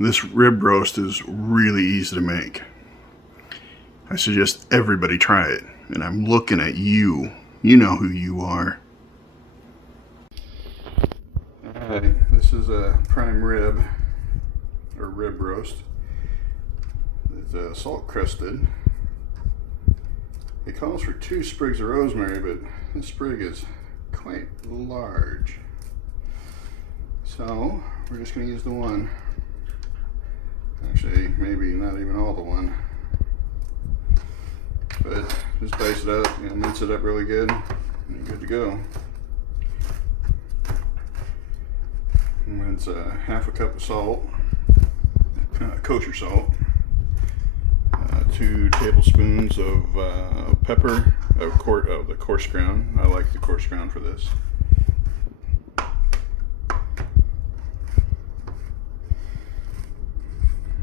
This rib roast is really easy to make. I suggest everybody try it. And I'm looking at you. You know who you are. Alright, this is a prime rib, or rib roast. It's salt crusted. It calls for 2 sprigs of rosemary, but this sprig is quite large. So, we're just going to use the one. Actually, maybe not even all the one. But just dice it up, mince it up really good, and you're good to go. And it's half a cup of salt, kosher salt, 2 tablespoons of pepper, of the coarse ground. I like the coarse ground for this.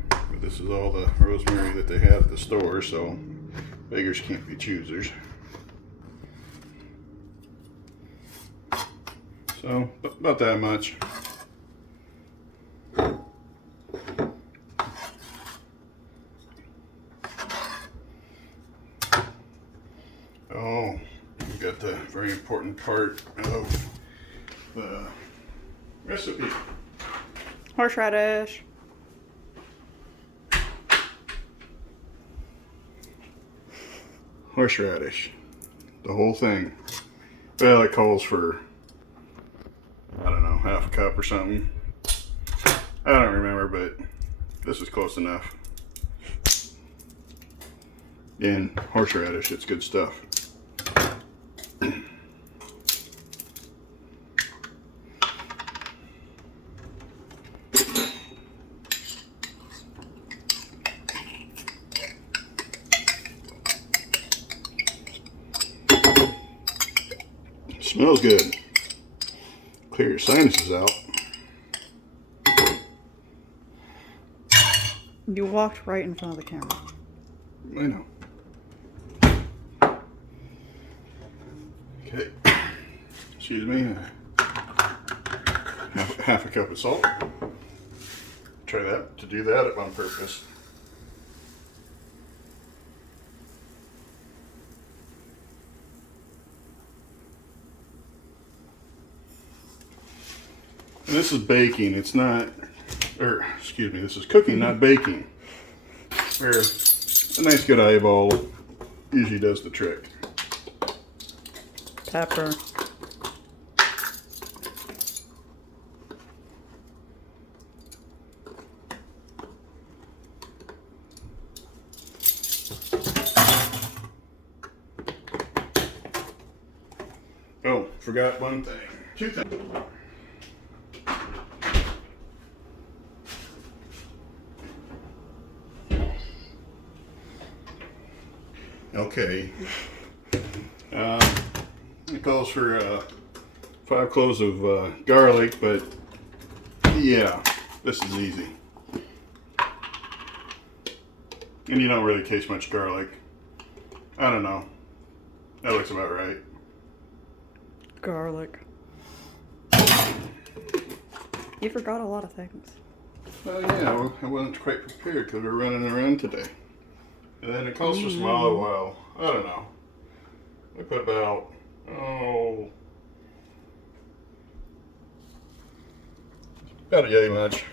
But this is all the rosemary that they had at the store, so beggars can't be choosers. So, about that much. Oh, we got the very important part of the recipe. Horseradish. Horseradish. The whole thing. Well, it calls for, I don't know, half a cup or something. I don't remember, but this is close enough. And horseradish, it's good stuff. Smells good. Clear your sinuses out. You walked right in front of the camera. I know. Okay. Excuse me. Half a cup of salt. Try that to do that on purpose. And this is baking. It's not, or excuse me, this is cooking, not baking. Where a nice good eyeball usually does the trick. Pepper. Oh, forgot one thing. 2 things. Okay. It calls for 5 cloves of garlic, but yeah, this is easy. And you don't really taste much garlic. I don't know. That looks about right. Garlic. You forgot a lot of things. Oh yeah, I wasn't quite prepared because we're running around today. And then it calls for some olive oil. I don't know. I put about, about a yay much.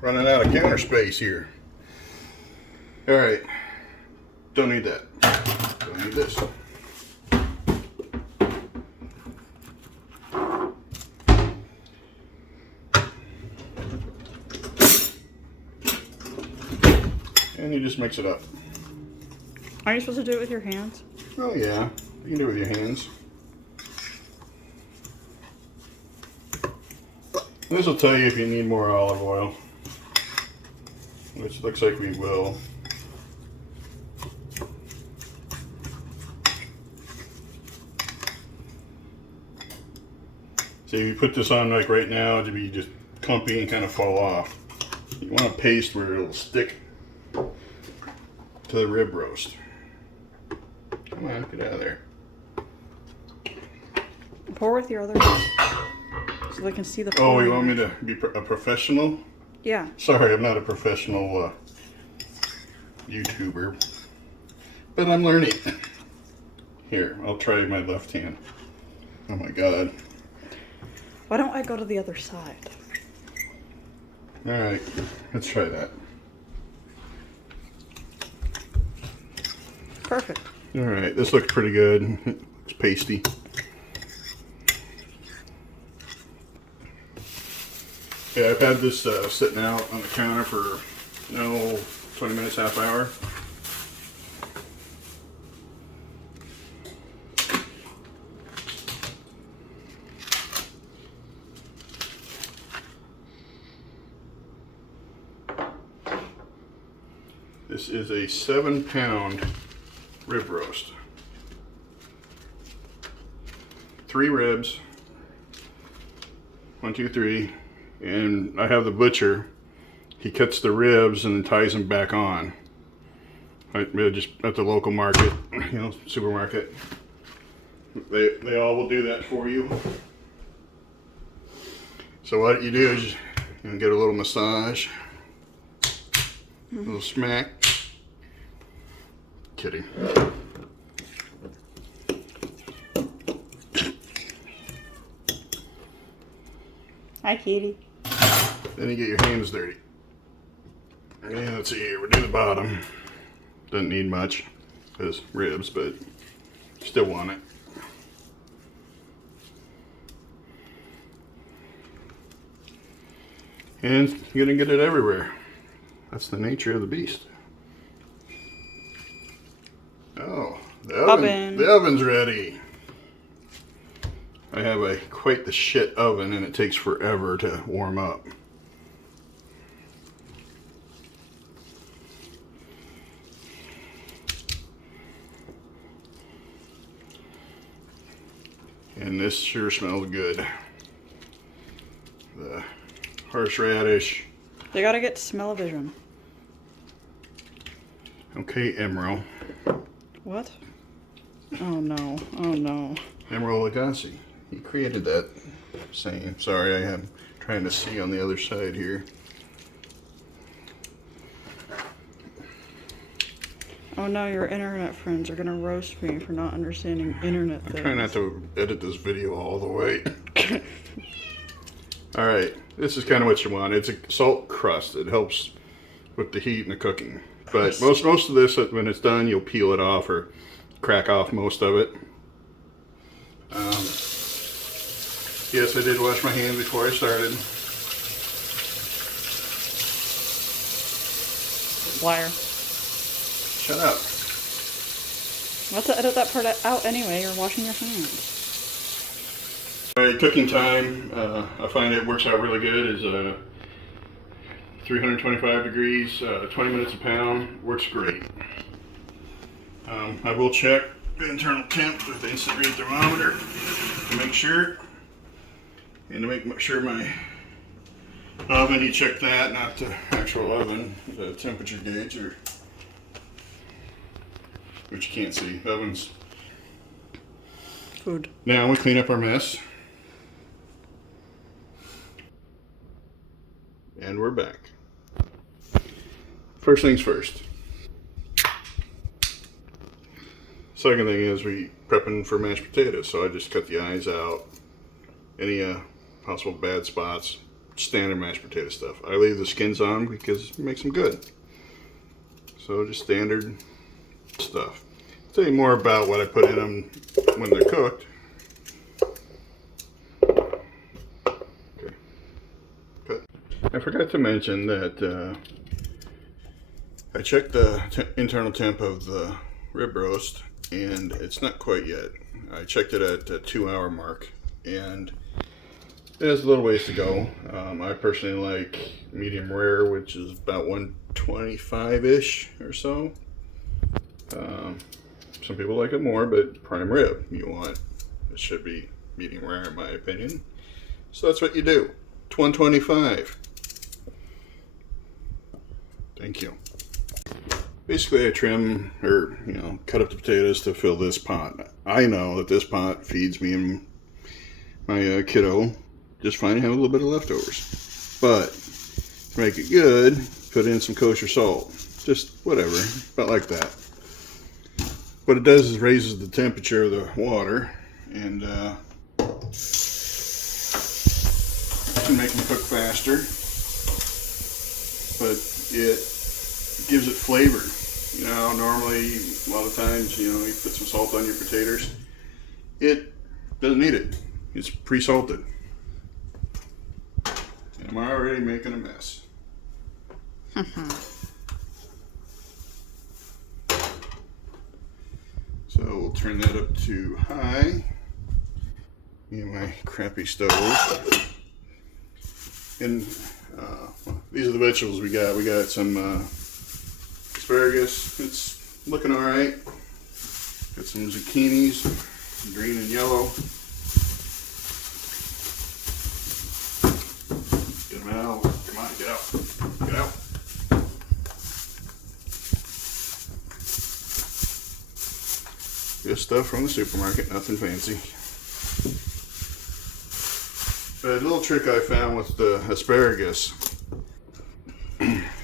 Running out of counter space here. Alright. Don't need that. Don't need this. And you just mix it up. Are you supposed to do it with your hands? Oh yeah, you can do it with your hands. This will tell you if you need more olive oil, which looks like we will. So if you put this on like right now, it'll be just clumpy and kind of fall off. You want a paste where it'll stick to the rib roast. Come on, get out of there. Pour with your other hand. so they can see the Oh, you fire. want me to be a professional? Yeah. Sorry, I'm not a professional YouTuber, but I'm learning. Here, I'll try my left hand. Oh my god. Why don't I go to the other side? Alright, let's try that. Perfect. Alright, this looks pretty good. It's pasty. Yeah, I've had this sitting out on the counter for, 20 minutes, half hour. This is a 7-pound rib roast. 3 ribs. 1, 2, 3. And I have the butcher. He cuts the ribs and then ties them back on. Just at the local market, supermarket. They all will do that for you. So what you do is you get a little massage. A little smack. Kidding. Hi, kitty. Then you get your hands dirty. And let's see here, we'll do the bottom. Doesn't need much, because ribs, but still want it. And you're gonna get it everywhere. That's the nature of the beast. Oh, the oven's ready. I have quite the shit oven, and it takes forever to warm up. And this sure smells good. The horseradish. They gotta get smell-o-vision. Okay, Emeril. What? Oh no. Oh no. Emeril Lagasse. He created that saying. Sorry, I am trying to see on the other side here. Oh no, your internet friends are gonna roast me for not understanding internet things. I'm trying not to edit this video all the way. Alright, this is kind of what you want. It's a salt crust. It helps with the heat and the cooking. But most of this, when it's done, you'll peel it off or crack off most of it. Yes, I did wash my hands before I started. Liar. Shut up. Let's edit that part out anyway. You're washing your hands. My cooking time, I find it works out really good, is 325 degrees, 20 minutes a pound. Works great. I will check the internal temp with the instant read thermometer to make sure. And to make sure my oven, you check that, not the actual oven, the temperature gauge, which you can't see. The oven's. Food. Now we clean up our mess. And we're back. First things first. Second thing is we prepping for mashed potatoes, so I just cut the eyes out. Any possible bad spots, standard mashed potato stuff. I leave the skins on because it makes them good. So just standard stuff. I'll tell you more about what I put in them when they're cooked. Okay. Cut. I forgot to mention that I checked the internal temp of the rib roast, and it's not quite yet. I checked it at the 2-hour mark, and there's a little ways to go. I personally like medium rare, which is about 125-ish or so. Some people like it more, but prime rib it should be medium rare in my opinion. So that's what you do. It's 125. Thank you. Basically, I trim or cut up the potatoes to fill this pot. I know that this pot feeds me and my kiddo just fine. Have a little bit of leftovers. But to make it good, put in some kosher salt. Just whatever, about like that. What it does is raises the temperature of the water and can make them cook faster. But it gives it flavor. You know, normally a lot of times, you put some salt on your potatoes. It doesn't need it. It's pre-salted. And I'm already making a mess. So we'll turn that up to high. In my crappy stove. And these are the vegetables we got. We got some asparagus. It's looking all right. Got some zucchinis, green and yellow. Get them out. Come on, get out. Get out. Just stuff from the supermarket, nothing fancy. But a little trick I found with the asparagus.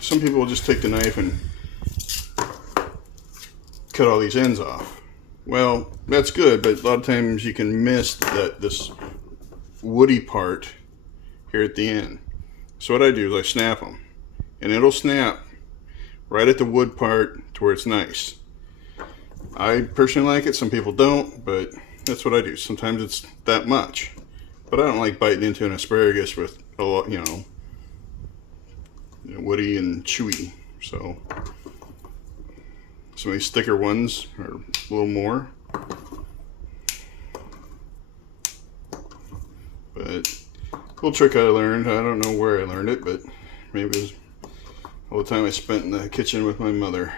Some people will just take the knife and cut all these ends off. Well, that's good, but a lot of times you can miss this woody part here at the end. So what I do is I snap them, and it'll snap right at the wood part to where it's nice. I personally like it. Some people don't, but that's what I do. Sometimes it's that much, but I don't like biting into an asparagus with a lot, woody and chewy. So some of these thicker ones are a little more. But cool trick I learned. I don't know where I learned it, but maybe it was all the time I spent in the kitchen with my mother.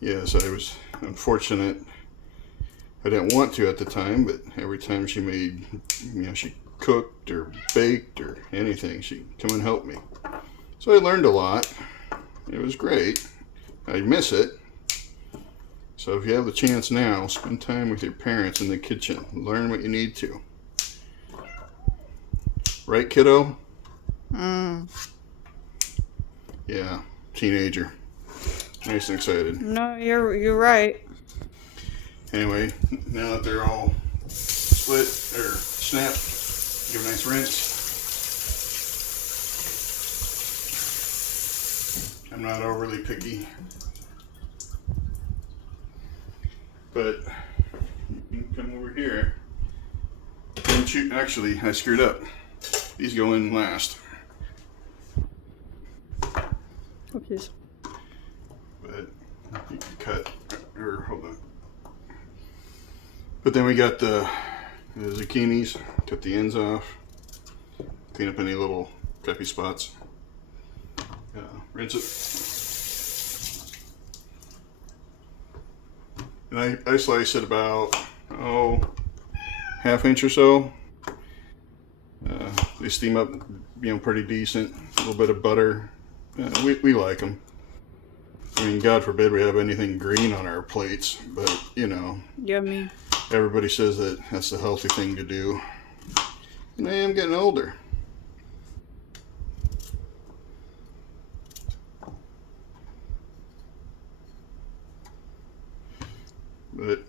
Yes, I was unfortunate. I didn't want to at the time, but every time she made, she cooked or baked or anything, she'd come and help me. So I learned a lot. It was great. I miss it. So if you have the chance now, spend time with your parents in the kitchen. Learn what you need to. Right, kiddo? Yeah, teenager. Nice and excited. No, you're right. Anyway, now that they're all split or snapped, give a nice rinse. I'm not overly picky, but you can come over here. Actually, I screwed up. These go in last. Oopsies. But you can cut, or hold on. But then we got the zucchinis. Cut the ends off. Clean up any little crappy spots. Rinse it. And I slice it about, half inch or so. They steam up, pretty decent. A little bit of butter. We like them. I mean, God forbid we have anything green on our plates, but Yummy. everybody says that that's the healthy thing to do. And I am getting older. But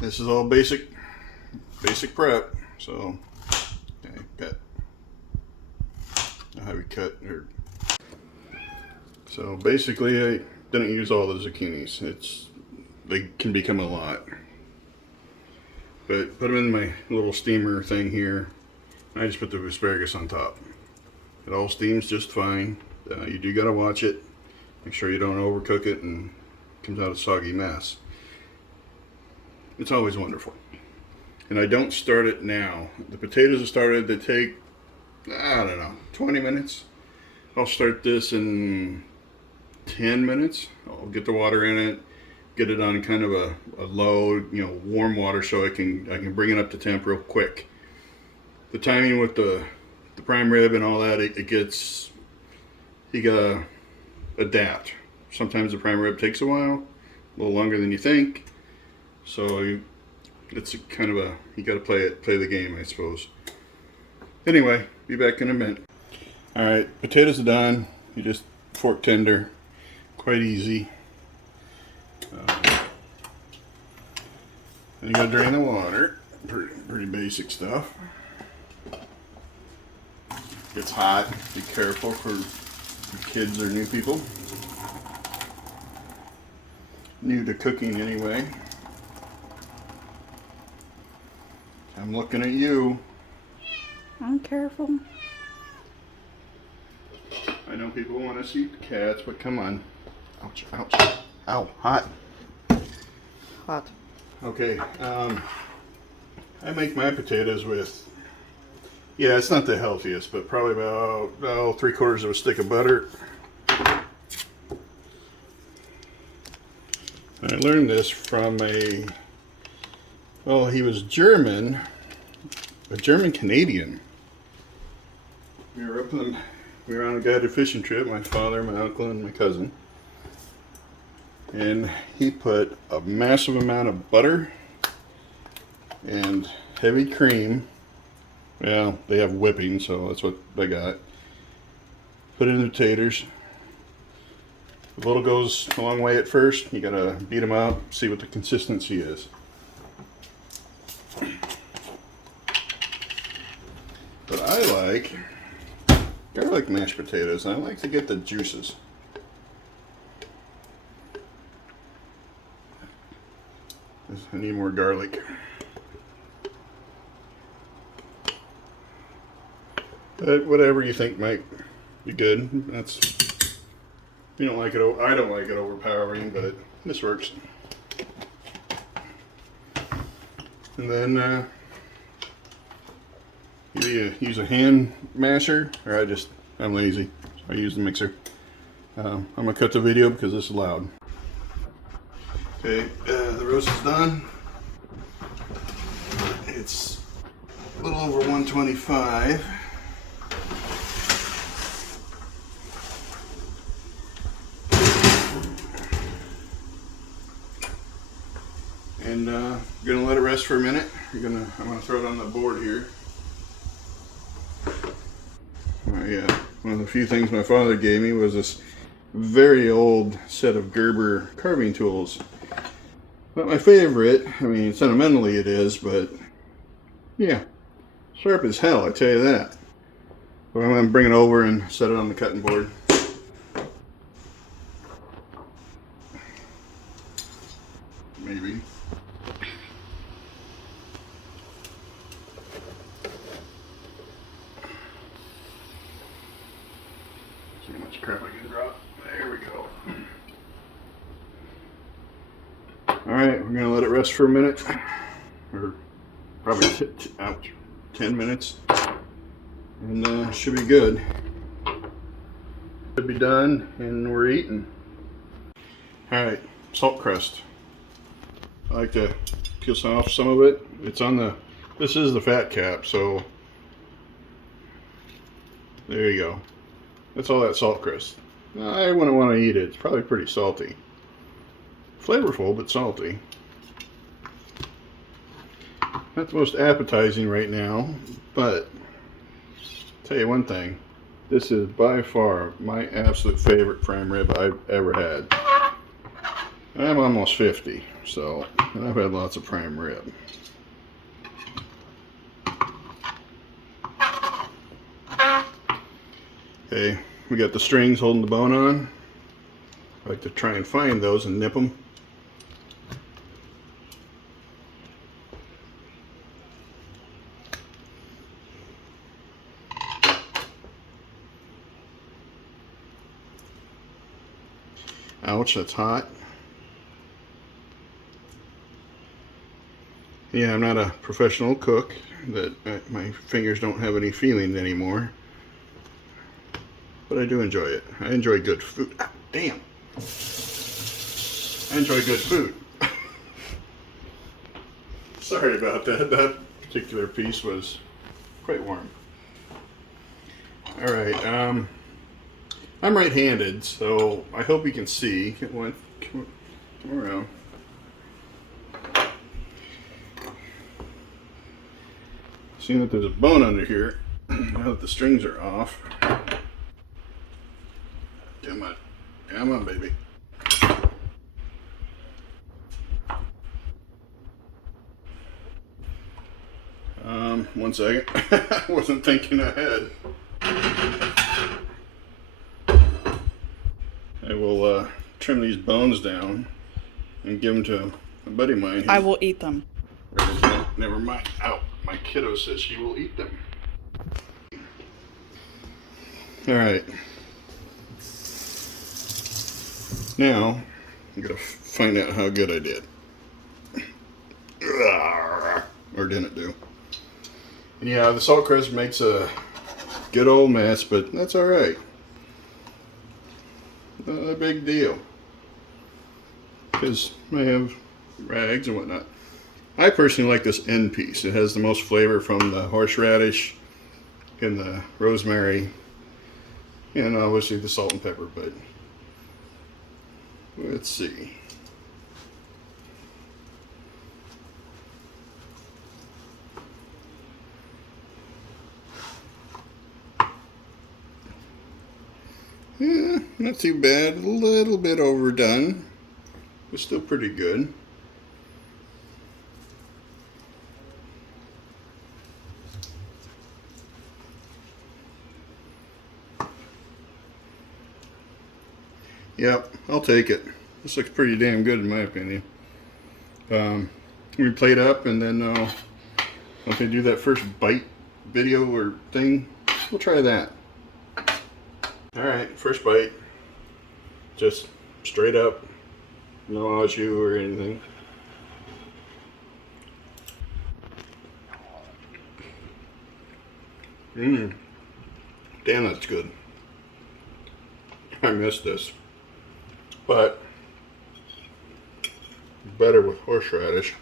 this is all basic prep. So, okay, cut. How we cut here. So basically, I didn't use all the zucchinis. They can become a lot. But put them in my little steamer thing here. I just put the asparagus on top. It all steams just fine. You do gotta watch it. Make sure you don't overcook it and it comes out a soggy mess. It's always wonderful. And I don't start it now. The potatoes are started to take, 20 minutes. I'll start this in 10 minutes. I'll get the water in it, get it on kind of a low, warm water so I can bring it up to temp real quick. The timing with the prime rib and all that, you gotta adapt. sometimes the prime rib takes a while, a little longer than you think. So it's a kind of a, you got to play the game, I suppose. Anyway, be back in a minute. All right, potatoes are done. You just fork tender, quite easy. Then you gotta drain the water. Pretty basic stuff. It's hot. Be careful for kids or new people. New to cooking anyway. I'm looking at you. I'm careful. I know people want to see the cats, but come on. Ouch, ouch. Ow, hot. Hot. Okay, I make my potatoes with, yeah, it's not the healthiest, but probably about 3/4 of a stick of butter. And I learned this from he was German, a German Canadian. We were on a guided fishing trip, my father, my uncle, and my cousin. And he put a massive amount of butter and heavy cream. Well, they have whipping, so that's what they got. Put in the taters. The little goes a long way at first. You gotta beat them up, see what the consistency is. But I like garlic mashed potatoes, and I like to get the juices. I need more garlic. But whatever you think might be good. That's, you don't like it. I don't like it overpowering, but this works. And then either you use a hand masher, or I'm lazy, so I use the mixer. I'm gonna cut the video because this is loud. Okay, the roast is done. It's a little over 125. And I'm gonna let it rest for a minute. I'm gonna throw it on the board here. Yeah, one of the few things my father gave me was this very old set of Gerber carving tools. Not my favorite. I mean, sentimentally it is, but yeah, sharp as hell, I tell you that. But I'm gonna bring it over and set it on the cutting board. Maybe. See how much crap I can drop. There we go. Alright, we're gonna let it rest for a minute. Or probably 10 minutes. And should be good. Should be done, and we're eating. Alright, salt crust. I like to peel off some of it. It's on this is the fat cap, so there you go. That's all that salt crust. I wouldn't want to eat it. It's probably pretty salty. Flavorful, but salty. Not the most appetizing right now, but I'll tell you one thing. This is by far my absolute favorite prime rib I've ever had. I'm almost 50, so I've had lots of prime rib. Okay, we got the strings holding the bone on. I like to try and find those and nip them. Ouch, that's hot. Yeah, I'm not a professional cook, that my fingers don't have any feeling anymore. But I do enjoy it. I enjoy good food. Ah, damn. I enjoy good food. Sorry about that. That particular piece was quite warm. Alright, I'm right-handed, so I hope you can see. Come around. Seeing that there's a bone under here, now that the strings are off. Come on, baby. 1 second. I wasn't thinking ahead. I will trim these bones down and give them to a buddy of mine. I will eat them. Never mind. Ow. My kiddo says she will eat them. Alright. Now, I'm going to find out how good I did. Or didn't do. And yeah, the salt crust makes a good old mess, but that's alright. Not a big deal. Because I have rags and whatnot. I personally like this end piece. It has the most flavor from the horseradish and the rosemary. And obviously the salt and pepper, but let's see. Yeah, not too bad. A little bit overdone, but still pretty good. Yep, I'll take it. This looks pretty damn good in my opinion. We plate up, and then once I do that first bite video or thing, we'll try that. Alright, first bite. Just straight up. No au jus or anything. Damn, that's good. I missed this. But better with horseradish.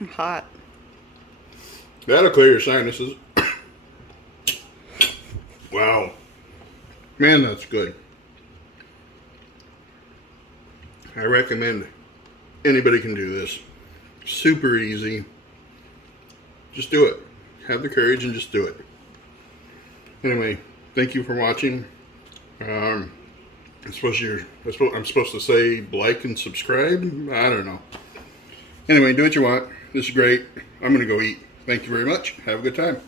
I'm hot. That'll clear your sinuses. Wow. Man, that's good. I recommend anybody can do this. Super easy. Just do it. Have the courage and just do it. Anyway, thank you for watching. I'm supposed to say like and subscribe. I don't know. Anyway, do what you want. This is great. I'm going to go eat. Thank you very much. Have a good time.